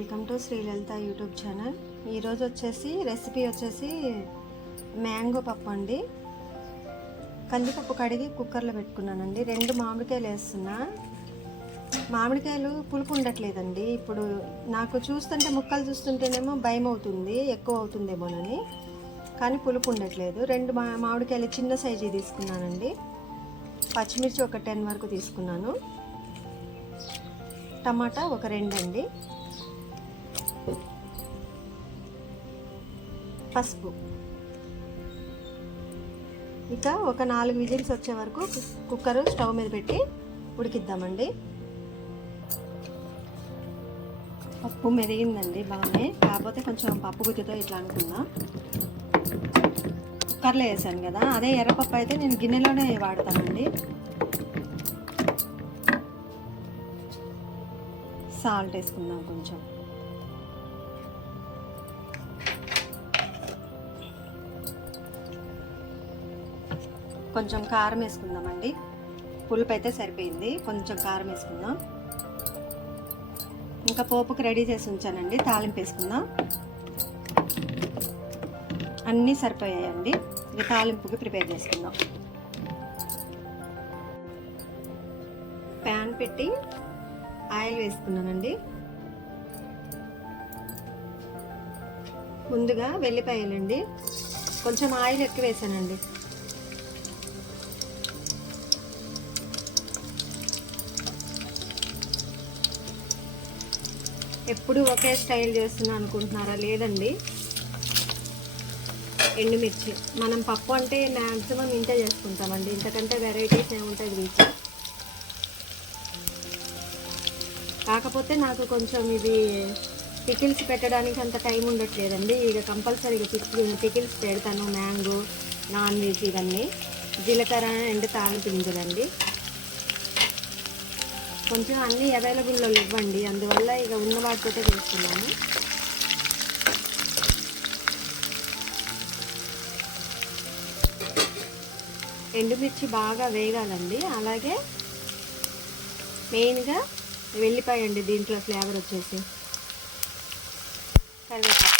Welcome to Sri Lalitha YouTube channel. ఈరోజు recipe వచ్చేసి mango పప్పు అండి. కందిపప్పు కడిగి కుక్కర్లో పెట్టుకున్నానండి. 2 మామిడికాయలు వేస్తున్నా. మామిడికాయలు పులుపు ఉండట్లేదండి. ఇప్పుడు నాకు ముక్కలు చూస్తుంటేనేమో భయం అవుతుంది, ఎక్కువ అవుతుందేమోనని, కానీ పులుపు ఉండట్లేదు. 2 మామిడికాయలు చిన్న సైజు తీసుకున్నానండి. పచ్చిమిర్చి ఒక 10 వరకు తీసుకున్నాను. టమాటా ఒక 2 అండి. పసుపు. ఇక ఒక 4 విజిల్స్ వచ్చే వరకు కుక్కర్ స్టవ్ మీద పెట్టి ఉడికిద్దామండి. పప్పు మెదిగిందండి బాగానే, కాకపోతే కొంచెం పప్పు గుత్తితో ఇట్లా అనుకుందాం. కుక్కర్లో వేసాను కదా, అదే ఎర్రపప్పు అయితే నేను గిన్నెలోనే వాడతానండి. సాల్ట్ వేసుకుందాం, కొంచెం కారం వేసుకుందామండి. పులుపు అయితే సరిపోయింది, కొంచెం కారం వేసుకుందాం. ఇంకా పోపుకి రెడీ చేసి ఉంచానండి, తాలింపు వేసుకుందాం. అన్నీ సరిపోయాయండి. ఇక తాలింపుకి ప్రిపేర్ చేసుకుందాం. ప్యాన్ పెట్టి ఆయిల్ వేసుకున్నానండి. ముందుగా వెల్లిపాయలండి, కొంచెం ఆయిల్ ఎక్కువ వేసానండి. ఎప్పుడు ఒకే స్టైల్ చేస్తున్నా అనుకుంటున్నారా? లేదండి. ఎండుమిర్చి, మనం పప్పు అంటే మ్యాక్సిమం ఇంతే చేసుకుంటామండి, ఇంతకంటే వెరైటీస్ ఏముంటుంది వీటి. కాకపోతే నాకు కొంచెం ఇది పికిల్స్ పెట్టడానికి అంత టైం ఉండట్లేదండి. ఇక కంపల్సరీగా పికిల్స్ పెడతాను. మ్యాంగో, నాన్ వెజ్ ఇవన్నీ. జీలకర్ర ఎండు తాలింపు గింజలండి. కొంచెం అన్నీ అవైలబుల్లో ఇవ్వండి, అందువల్ల ఇక ఉన్న వాటితో చేస్తున్నాను. ఎండుమిర్చి బాగా వేగాలండి. అలాగే మెయిన్గా వెల్లిపాయ అండి, దీంట్లో ఫ్లేవర్ వచ్చేసి. కరివేపాకు,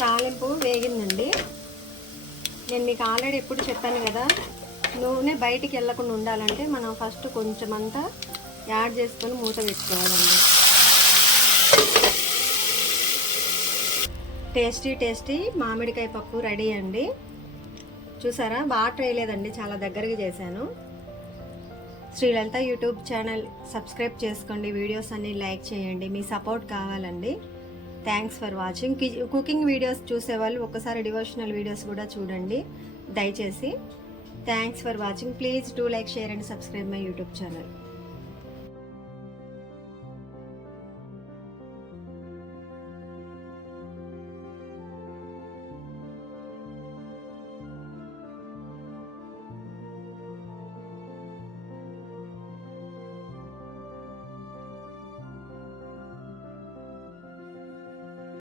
తాలింపు వేగిందండి. నేను మీకు ఆల్రెడీ ఎప్పుడు చెప్పాను కదా, నూనె బయటికి వెళ్ళకుండా ఉండాలంటే మనం ఫస్ట్ కొంచెం అంతా యాడ్ చేసుకొని మూత పెట్టుకోవాలండి. టేస్టీ మామిడికాయ పప్పు రెడీ అండి. చూసారా, వాటర్ వేయలేదండి, చాలా దగ్గరగా చేశాను. శ్రీలలిత యూట్యూబ్ ఛానల్ సబ్స్క్రైబ్ చేసుకోండి, వీడియోస్ అన్ని లైక్ చేయండి, మీ సపోర్ట్ కావాలండి. Thanks for watching. Cooking videos చూసేవాళ్ళు ఒకసారి డివోషనల్ వీడియోస్ కూడా చూడండి దయచేసి. Thanks for watching. Please do like, share and subscribe my YouTube channel.